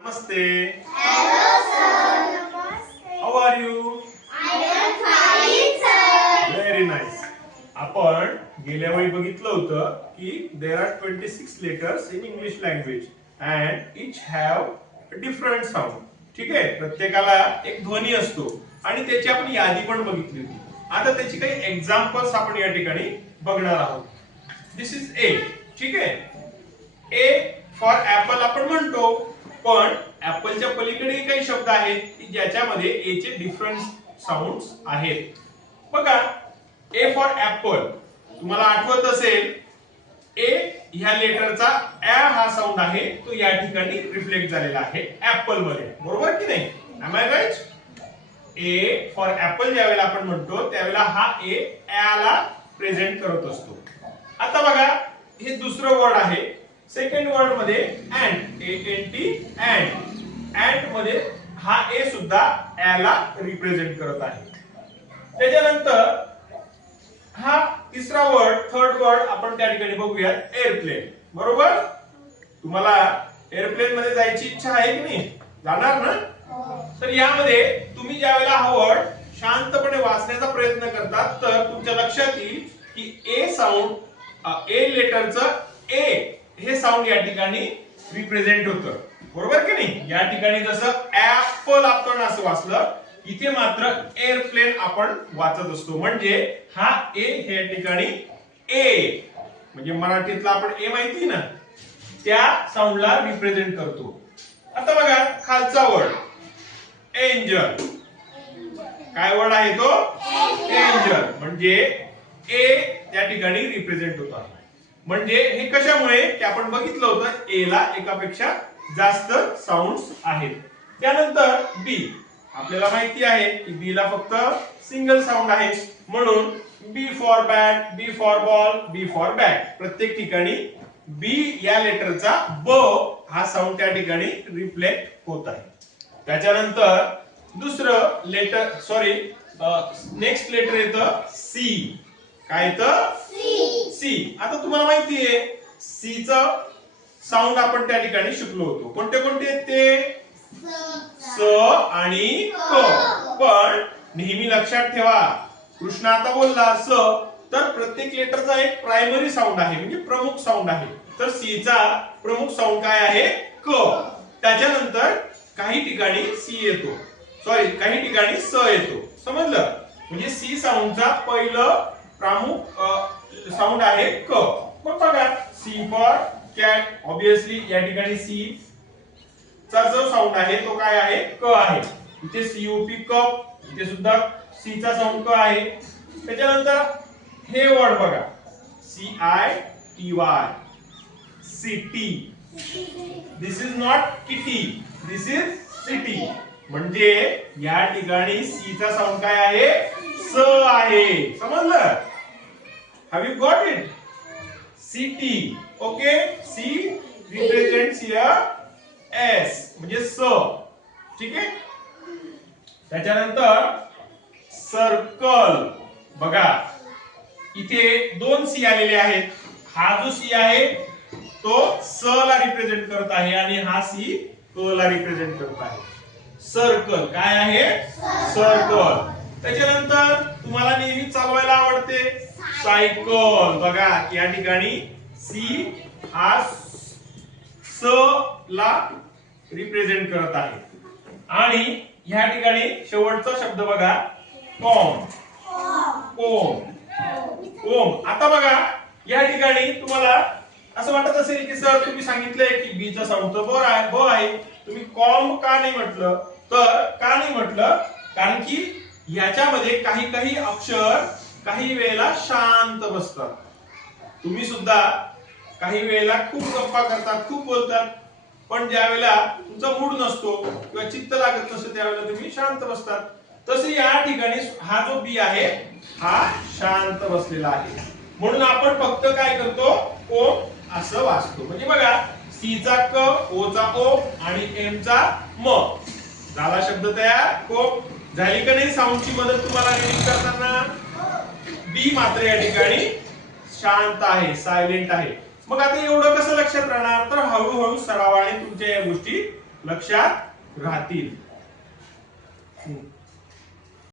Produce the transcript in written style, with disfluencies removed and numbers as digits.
Namaste. Hello, sir. Namaste. How are you? I am fine, sir. Very nice. आपण गेल्या वेळी बघितलं होतं की there are 26 letters in English language and each have a different sound. ठीक आहे, प्रत्येकाला एक ध्वनी असतो आणि त्याची आपण यादी पण बघितली होती. आता त्याची काही एक्झाम्पल्स आपण या ठिकाणी बघणार आहोत. दिस इज ए. ठीक आहे, ए फॉर ऍपल आपण म्हणतो, पण ऍपलच्या पलीकडे काही शब्द आहेत की ज्याच्यामध्ये ए चे डिफरंट साऊंड्स आहेत. बघा, ए फॉर ऍपल, तुम्हाला आठवत असेल ए ह्या लेटरचा ऍ हा साऊंड आहे तो या ठिकाणी रिफ्लेक्ट झालेला आहे ऍपल मध्ये, बरोबर की नाही? Am I right? A for apple ज्यावेळेला आपण म्हणतो त्यावेळेला हा ए ला प्रेझेंट करत असतो. आता बघा, हे दुसरं वर्ड आहे. सेकंड वर्ड मध्ये अँड, अँड मध्ये हा ए सुद्धा ला रिप्रेझेंट करत आहे. त्याच्यानंतर हा तिसरा वर्ड, थर्ड वर्ड आपण त्या ठिकाणी बघूया, एअरप्लेन. बरोबर? तुम्हाला एअरप्लेन मध्ये जायची इच्छा आहे की नाही? जाणार ना? तर यामध्ये तुम्ही ज्यावेळेला हा वर्ड शांतपणे वाचण्याचा प्रयत्न करतात तर तुमच्या लक्षात येईल की ए साऊंड, ए लेटरचं ए हे साऊंड या ठिकाणी रिप्रेझेंट होतं. बरोबर की नाही? या ठिकाणी जसं ऍपल आपण असं वाचलं, इथे मात्र एअरप्लेन आपण वाचत असतो. म्हणजे हा ए हे या ठिकाणी ए म्हणजे मराठीतला आपण ए माहिती ना, त्या साऊंडला रिप्रेझेंट करतो. आता बघा खालचा वर्ड एंजल. काय वर्ड आहे तो? एंजल. म्हणजे ए त्या ठिकाणी रिप्रेझेंट होत आहे. म्हणजे हे कशामुळे की आपण बघितलं होतं ए ला एकापेक्षा जास्त साऊंड्स आहेत. त्यानंतर बी, आपल्याला माहिती आहे की बी ला फक्त सिंगल साऊंड आहे, म्हणून B for bat, B for ball, B for bat. प्रत्येक ठिकाणी बी या लेटरचा ब हा साऊंड त्या ठिकाणी रिफ्लेक्ट होत आहे. त्याच्यानंतर दुसरं लेटर, सॉरी नेक्स्ट लेटर येतं सी. काय येतं? सी. आता तुम्हाला माहिती आहे सी चा साऊंड आपण त्या ठिकाणी शिकलो होतो. कोणते कोणते आहेत ते? स आणि क. पण नेहमी लक्षात ठेवा, कृष्ण आता बोलला स, तर प्रत्येक लेटरचा एक प्रायमरी साऊंड आहे, म्हणजे प्रमुख साऊंड आहे. तर सी चा प्रमुख साऊंड काय आहे? क. त्याच्यानंतर काही ठिकाणी सी येतो, सॉरी काही ठिकाणी स येतो. समजलं? म्हणजे सी साऊंडचा पहिलं प्रमुख साऊंड आहे क. मग बघा, सी फॉर कॅट, ऑब्विसली या ठिकाणी सी चा जो साऊंड आहे तो काय आहे? क आहे. इथे सीयूपी कप, इथे सुद्धा सी चा साऊंड क आहे. त्याच्यानंतर हे वर्ड बघा, C I T Y, city. This is not kitty, this is city. म्हणजे या ठिकाणी सी चा साऊंड काय आहे? स आहे. समजलं? Have you got it? City. Okay? C represents here S म्हणजे स. ठीक आहे? त्याच्यानंतर सर्कल. बघा, इथे दोन सी आलेले आहेत. हा जो सी आहे तो स ला रिप्रेझेंट करत आहे आणि हा सी क ला रिप्रेझेंट करत आहे. सर्कल काय आहे? सर्कल. त्याच्यानंतर तुम्हाला नेहमी चालवायला आवडते सायकल. बघा, या ठिकाणी सी हा स ला रिप्रेझेंट करत आहे. आणि ह्या ठिकाणी शेवटचा शब्द बघा, कॉम. ओम. ओम. आता बघा, या ठिकाणी तुम्हाला असं वाटत असेल की सर तुम्ही सांगितलंय की बी चा साऊंड तर ब आहे, तुम्ही कॉम का नाही म्हटलं? तर का नाही म्हटलं? कारण की याच्यामध्ये काही काही अक्षर काही वेळेला शांत बसतात. तुम्ही सुद्धा काही वेळेला खूप गप्पा करतात, खूप बोलतात, पण ज्या वेळेला तुमचा मूड नसतो किंवा चित्त लागत नसतं त्यावेळेला तुम्ही शांत बसतात. तसे या ठिकाणी हा जो बी आहे हा शांत बसलेला आहे, म्हणून आपण फक्त काय करतो? ओम असं वाचतो. म्हणजे बघा, सी चा क, ओ चा ओ आणि एम चा म. झाला शब्द तयार. कोप झाली का नाही? साऊंडची मदत तुम्हाला रिलीज करताना. बी मात्र या ठिकाणी शांत आहे, सायलेंट आहे. मग आता एवढं कसं लक्षात राहणार? तर हळूहळू सरावाने तुमच्या या गोष्टी लक्षात राहतील.